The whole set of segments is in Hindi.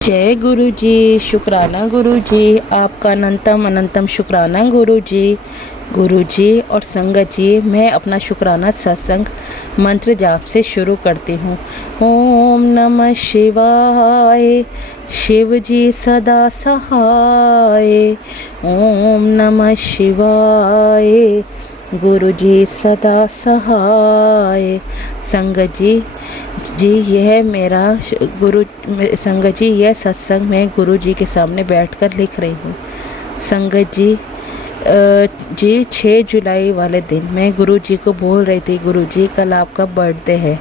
जय गुरु जी। शुक्राना गुरु जी, आपका अनंतम अनंतम शुक्राना गुरु जी और संगत जी। मैं अपना शुक्राना सत्संग मंत्र जाप से शुरू करती हूँ। ओम नमः शिवाय, शिव जी सदा सहाय। ओम नमः शिवाय, गुरु जी सदा सहाय। संगत जी यह मेरा संगत जी यह सत्संग मैं गुरु जी के सामने बैठकर लिख रही हूँ। संगत जी 6 जुलाई वाले दिन मैं गुरु जी को बोल रही थी, गुरु जी कल आपका बर्थडे है,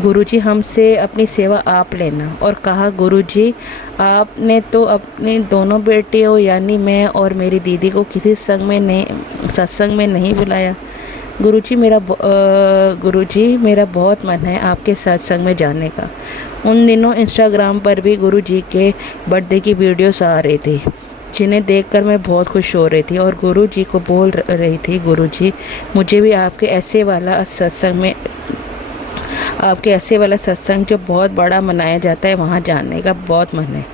गुरु जी हमसे अपनी सेवा आप लेना। और कहा गुरु जी आपने तो अपनी दोनों बेटियों यानी मैं और मेरी दीदी को किसी सत्संग में नहीं बुलाया। गुरुजी मेरा बहुत मन है आपके सत्संग में जाने का। उन दिनों इंस्टाग्राम पर भी गुरुजी के बर्थडे की वीडियोस आ रही थी, जिन्हें देखकर मैं बहुत खुश हो रही थी और गुरुजी को बोल रही थी, गुरुजी मुझे भी आपके ऐसे वाला सत्संग जो बहुत बड़ा मनाया जाता है वहाँ जाने का बहुत मन है,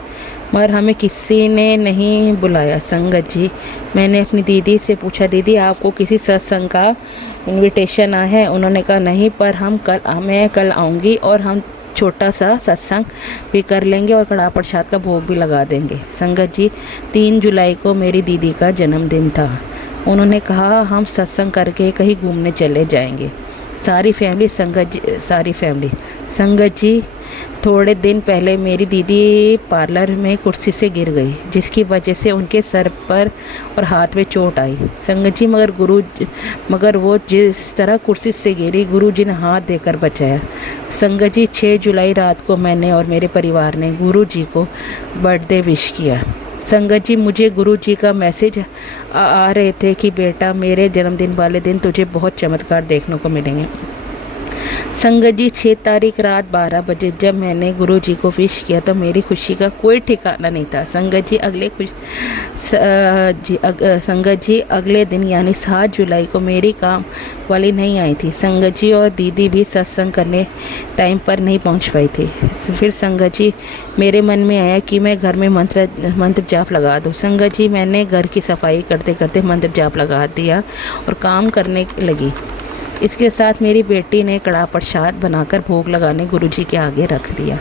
मगर हमें किसी ने नहीं बुलाया। संगत जी मैंने अपनी दीदी से पूछा, दीदी आपको किसी सत्संग का इनविटेशन आया है? उन्होंने कहा नहीं, पर मैं कल आऊँगी और हम छोटा सा सत्संग भी कर लेंगे और कड़ा प्रसाद का भोग भी लगा देंगे। संगत जी 3 जुलाई को मेरी दीदी का जन्मदिन था। उन्होंने कहा हम सत्संग करके कहीं घूमने चले जाएंगे, सारी फैमिली। संगत जी थोड़े दिन पहले मेरी दीदी पार्लर में कुर्सी से गिर गई, जिसकी वजह से उनके सर पर और हाथ में चोट आई। संगत जी मगर वो जिस तरह कुर्सी से गिरी, गुरु जी ने हाथ देकर बचाया। संगत जी 6 जुलाई रात को मैंने और मेरे परिवार ने गुरु जी को बर्थडे विश किया। संगत जी मुझे गुरु जी का मैसेज आ रहे थे कि बेटा मेरे जन्मदिन वाले दिन तुझे बहुत चमत्कार देखने को मिलेंगे। संगत जी 6 तारीख रात 12 बजे जब मैंने गुरु जी को विश किया तो मेरी खुशी का कोई ठिकाना नहीं था। संगत जी अगले दिन यानी 7 जुलाई को मेरी काम वाली नहीं आई थी। संगत जी और दीदी भी सत्संग करने टाइम पर नहीं पहुंच पाई थी। फिर संगत जी मेरे मन में आया कि मैं घर में मंत्र जाप लगा दूं। संगत जी मैंने घर की सफाई करते करते मंत्र जाप लगा दिया और काम करने लगी। इसके साथ मेरी बेटी ने कड़ा प्रसाद बनाकर भोग लगाने गुरुजी के आगे रख दिया।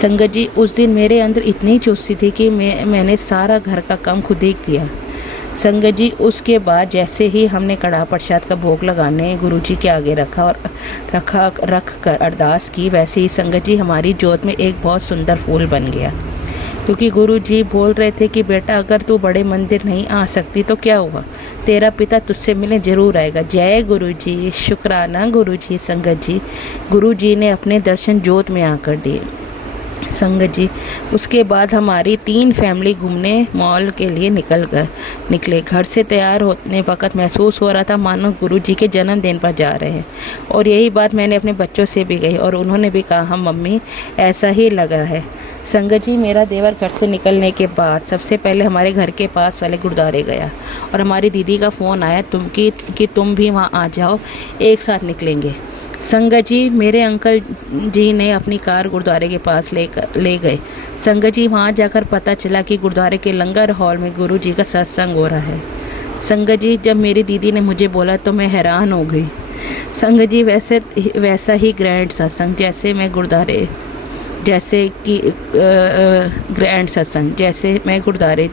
संगत जी उस दिन मेरे अंदर इतनी चुस्ती थी कि मैंने सारा घर का काम खुद ही किया। संगत जी उसके बाद जैसे ही हमने कड़ा प्रसाद का भोग लगाने गुरुजी के आगे रख कर अरदास की, वैसे ही संगत जी हमारी जोत में एक बहुत सुंदर फूल बन गया। क्योंकि गुरु जी बोल रहे थे कि बेटा अगर तू बड़े मंदिर नहीं आ सकती तो क्या हुआ, तेरा पिता तुझसे मिलने जरूर आएगा। जय गुरु जी, शुक्राना गुरु जी। संगत जी गुरु जी ने अपने दर्शन जोत में आकर दिए। संगत जी उसके बाद हमारी 3 फैमिली घूमने मॉल के लिए निकले। घर से तैयार होने वक्त महसूस हो रहा था मानो गुरु जी के जन्मदिन पर जा रहे हैं। और यही बात मैंने अपने बच्चों से भी कही और उन्होंने भी कहा हाँ मम्मी ऐसा ही लग रहा है। संगत जी मेरा देवर घर से निकलने के बाद सबसे पहले हमारे घर के पास वाले गुरुद्वारे गया और हमारी दीदी का फ़ोन आया कि तुम भी वहाँ आ जाओ, एक साथ निकलेंगे। संगत जी मेरे अंकल जी ने अपनी कार गुरुद्वारे के पास ले गए। संगत जी वहाँ जाकर पता चला कि गुरुद्वारे के लंगर हॉल में गुरु जी का सत्संग हो रहा है। संगत जी जब मेरी दीदी ने मुझे बोला तो मैं हैरान हो गई। संगत जी वैसा ही ग्रैंड सत्संग जैसे मैं गुरुद्वारे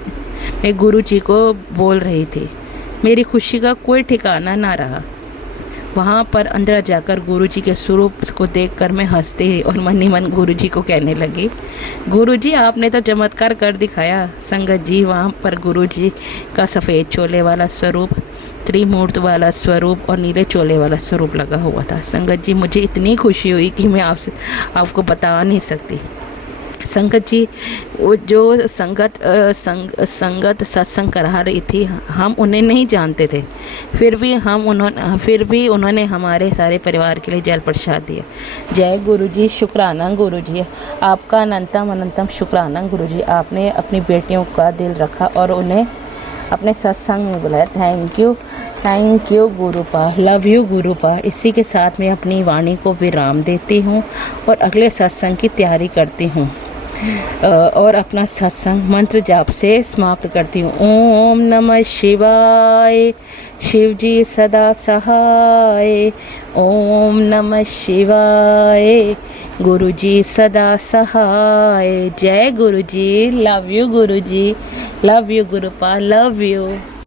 में गुरु जी को बोल रही थी। मेरी खुशी का कोई ठिकाना ना रहा। वहाँ पर अंदर जाकर गुरुजी के स्वरूप को देखकर मैं हंसते और मन ही मन गुरुजी को कहने लगी, गुरुजी आपने तो चमत्कार कर दिखाया। संगत जी वहाँ पर गुरुजी का सफ़ेद चोले वाला स्वरूप, त्रिमूर्त वाला स्वरूप और नीले चोले वाला स्वरूप लगा हुआ था। संगत जी मुझे इतनी खुशी हुई कि मैं आपको बता नहीं सकती। संगत जी वो जो संगत सत्संग करा रही थी हम उन्हें नहीं जानते थे, फिर भी उन्होंने हमारे सारे परिवार के लिए जल प्रसाद दिया। जय गुरु जी, शुक्राना गुरु जी, आपका अनंतम शुक्राना गुरु जी। आपने अपनी बेटियों का दिल रखा और उन्हें अपने सत्संग में बुलाया। Thank you Gurupa, love you Gurupa. इसी के साथ मैं अपनी वाणी को विराम देती हूँ और अगले सत्संग की तैयारी करती हूँ। और अपना सत्संग मंत्र जाप से समाप्त करती हूँ। ओम नमः शिवाय, शिव जी सदा सहाय। ओम नमः शिवाय, गुरु जी सदा सहाय। जय गुरु ji, love you guru ji, love you Gurupal, love you.